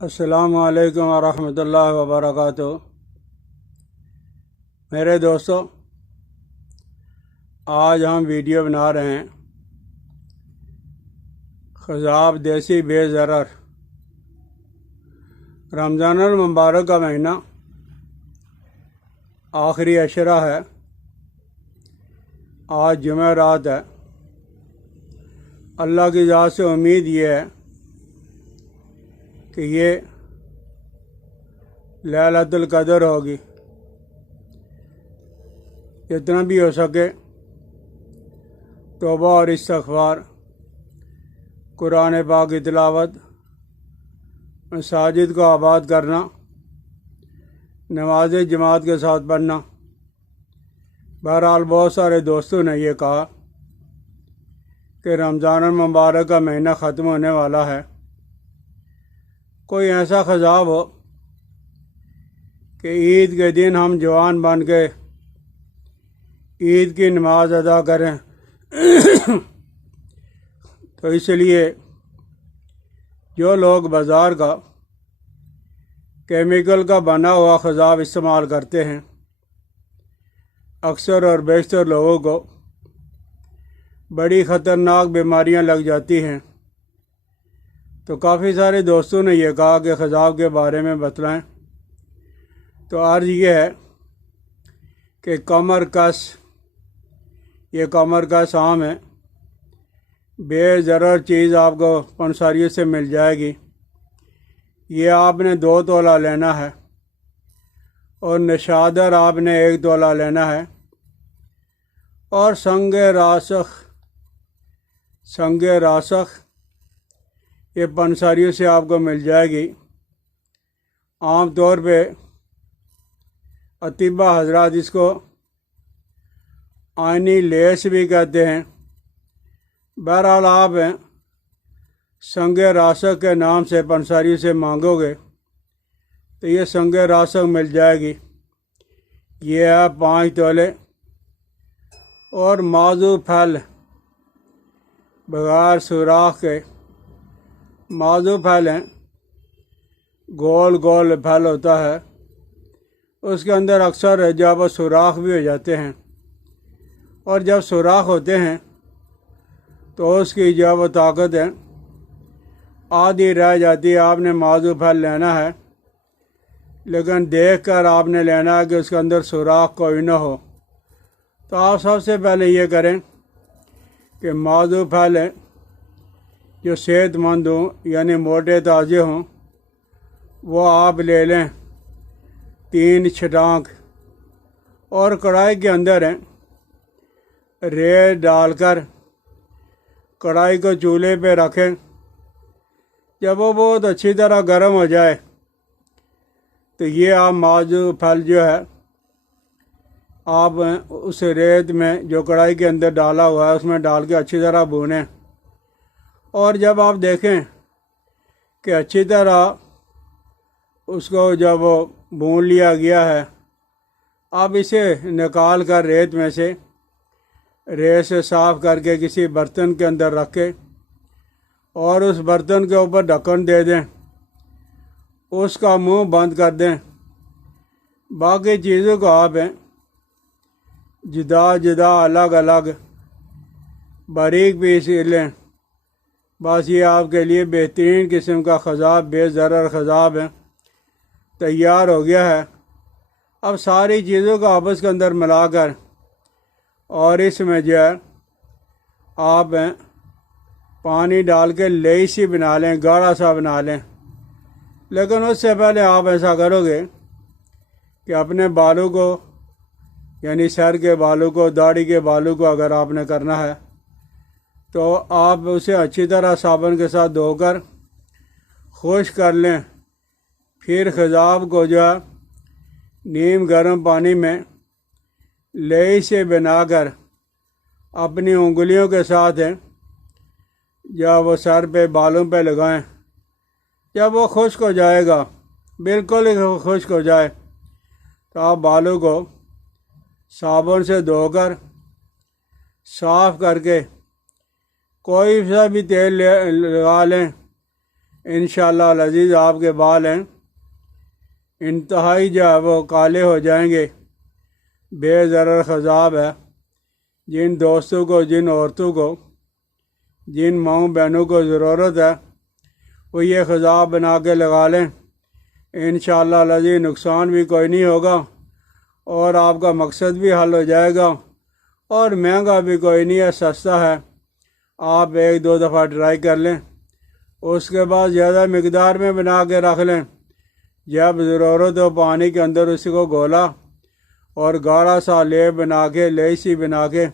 السلام علیکم ورحمۃ اللہ وبرکاتہ۔ میرے دوستو، آج ہم ویڈیو بنا رہے ہیں خضاب دیسی بے ضرر۔ رمضان المبارک کا مہینہ آخری عشرہ ہے۔ آج جمعہ رات ہے۔ اللہ کی ذات سے امید یہ ہے کہ یہ لیلۃ القدر ہوگی۔ جتنا بھی ہو سکے توبہ اور استغفار، قرآن پاک کی تلاوت، مساجد کو آباد کرنا، نماز جماعت کے ساتھ پڑھنا۔ بہرحال بہت سارے دوستوں نے یہ کہا کہ رمضان المبارک کا مہینہ ختم ہونے والا ہے، کوئی ایسا خضاب ہو کہ عید کے دن ہم جوان بن کے عید کی نماز ادا کریں۔ تو اس لیے جو لوگ بازار کا کیمیکل کا بنا ہوا خضاب استعمال کرتے ہیں، اکثر اور بیشتر لوگوں کو بڑی خطرناک بیماریاں لگ جاتی ہیں۔ تو کافی سارے دوستوں نے یہ کہا کہ خضاب کے بارے میں بتلائیں۔ تو عرض یہ ہے کہ کمر کس، یہ کمر کس عام ہے، بے ضرر چیز آپ کو پنساریوں سے مل جائے گی۔ یہ آپ نے 2 تولہ لینا ہے اور نشادر آپ نے 1 تولہ لینا ہے، اور سنگ راسخ یہ پنساریوں سے آپ کو مل جائے گی۔ عام طور پہ اطباء حضرات اس کو آئینی لیس بھی کہتے ہیں۔ بہرحال آپ سنگ راسخ کے نام سے پنساریوں سے مانگو گے تو یہ سنگ راسخ مل جائے گی۔ یہ ہے 5 تولے، اور موضوع پھل بغیر سوراخ کے موضوع پھل ہیں، گول گول پھل ہوتا ہے، اس کے اندر اکثر جب سوراخ بھی ہو جاتے ہیں، اور جب سوراخ ہوتے ہیں تو اس کی جو وہ طاقت ہے آدھی رہ جاتی ہے۔ آپ نے موضوع پھل لینا ہے، لیکن دیکھ کر آپ نے لینا ہے کہ اس کے اندر سوراخ کوئی نہ ہو۔ تو آپ سب سے پہلے یہ کریں کہ موضوع پھل ہیں جو صحت مند ہوں، یعنی موٹے تازے ہوں، وہ آپ لے لیں 3 چھٹانک، اور کڑھائی کے اندر ریت ڈال کر کڑھائی کو چولہے پہ رکھیں۔ جب وہ بہت اچھی طرح گرم ہو جائے تو یہ آپ موضوع پھل جو ہے آپ اس ریت میں جو کڑھائی کے اندر ڈالا ہوا ہے اس میں ڈال کے اچھی طرح بھونیں، اور جب آپ دیکھیں کہ اچھی طرح اس کو جب وہ بھون لیا گیا ہے، آپ اسے نکال کر ریت میں سے ریت سے صاف کر کے کسی برتن کے اندر رکھیں، اور اس برتن کے اوپر ڈھکن دے دیں، اس کا منہ بند کر دیں۔ باقی چیزوں کو آپ جدا الگ الگ باریک پیس لیں۔ بس یہ آپ کے لیے بہترین قسم کا خضاب، بے ضرر خضاب تیار ہو گیا ہے۔ اب ساری چیزوں کو آپس کے اندر ملا کر، اور اس میں جو ہے آپ پانی ڈال کے لیسی بنا لیں، گاڑھا سا بنا لیں۔ لیکن اس سے پہلے آپ ایسا کرو گے کہ اپنے بالوں کو، یعنی سر کے بالوں کو، داڑھی کے بالوں کو اگر آپ نے کرنا ہے تو آپ اسے اچھی طرح صابن کے ساتھ دھو کر خشک کر لیں۔ پھر خضاب کو جو ہے نیم گرم پانی میں لئی سے بنا کر اپنی انگلیوں کے ساتھ جب وہ سر پہ بالوں پہ لگائیں۔ جب وہ خشک ہو جائے گا، بالکل ہی خشک ہو جائے، تو آپ بالوں کو صابن سے دھو کر صاف کر کے کوئی سا بھی تیل لگا لیں، انشاءاللہ العزیز آپ کے بال ہیں انتہائی جو ہے وہ کالے ہو جائیں گے۔ بے ضرر خضاب ہے۔ جن دوستوں کو، جن عورتوں کو، جن ماؤں بہنوں کو ضرورت ہے وہ یہ خضاب بنا کے لگا لیں، انشاءاللہ العزیز نقصان بھی کوئی نہیں ہوگا اور آپ کا مقصد بھی حل ہو جائے گا، اور مہنگا بھی کوئی نہیں ہے، سستا ہے۔ آپ ایک دو دفعہ ٹرائی کر لیں، اس کے بعد زیادہ مقدار میں بنا کے رکھ لیں۔ جب ضرورت ہو پانی کے اندر اس کو گھولا اور گاڑھا سا لیپ بنا کے، لیسی بنا کے